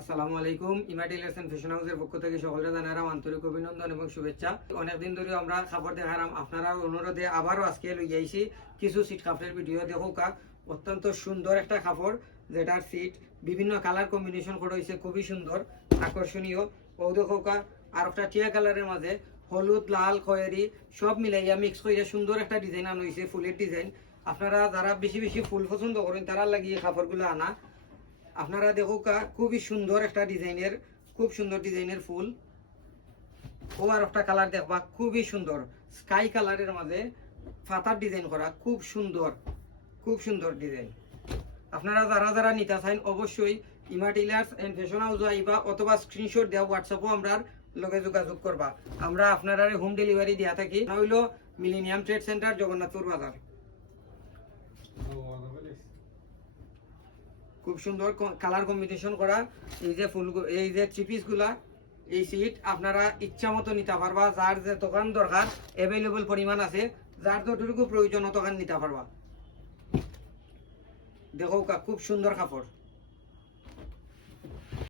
আসসালামু আলাইকুম। ইমা টেইলার্স এন্ড ফ্যাশন হাউসের পক্ষ থেকে সকলকে জানালাম আন্তরিক অভিনন্দন এবং শুভেচ্ছা। অনেকদিন ধরে আমরা খাবার দেখালাম, আপনারা অনুরোধে আবারও আজকে লই আইছি কিছু সিট কাপড়ের ভিডিও। দেখো কা অত্যন্ত সুন্দর একটা কাপড়, যেটার সিট বিভিন্ন কালার কম্বিনেশন করা হয়েছে, খুবই সুন্দর আকর্ষণীয়। ও দেখো কা আর একটা টিয়া কালারের মাঝে হলুদ, লাল, খয়েরি সব মিলাইয়া মিক্স করে সুন্দর একটা ডিজাইন আনা হয়েছে, ফুলের ডিজাইন। আপনারা যারা বেশি বেশি ফুল পছন্দ করেন তারা লাগিয়ে কাপড়গুলো আনা। আপনারা দেখো খুবই সুন্দর একটা ডিজাইনের, খুব সুন্দর ডিজাইনের ফুল। ও আর একটা কালার দেখবা, খুবই সুন্দর স্কাই কালারের মাঝে পাতার ডিজাইন করা, খুব সুন্দর, খুব সুন্দর ডিজাইন। আপনারা যারা যারা নিতে চান অবশ্যই ইমা টেইলার্স এন্ড ফ্যাশন হাউস আইবা, অথবা স্ক্রিনশট দেওয়া হোয়াটসঅ্যাপও আমরা লগে যোগাযোগ করবা। আমরা আপনারা হোম ডেলিভারি দিয়া থাকি। না হইলো মিলেনিয়াম ট্রেড সেন্টার, জগন্নাথপুর বাজার। খুব সুন্দর কালার কম্বিনেশন করা এই যে ফুল, এই যে থ্রি পিস গুলা, এই সিট আপনারা ইচ্ছা মতো নিতে পারবা। যার যে দোকান দরকার অ্যাভেলেবল পরিমাণ আছে, যার যতটুকু প্রয়োজন তখন নিতে পারবা। দেখো খুব সুন্দর কাপড়।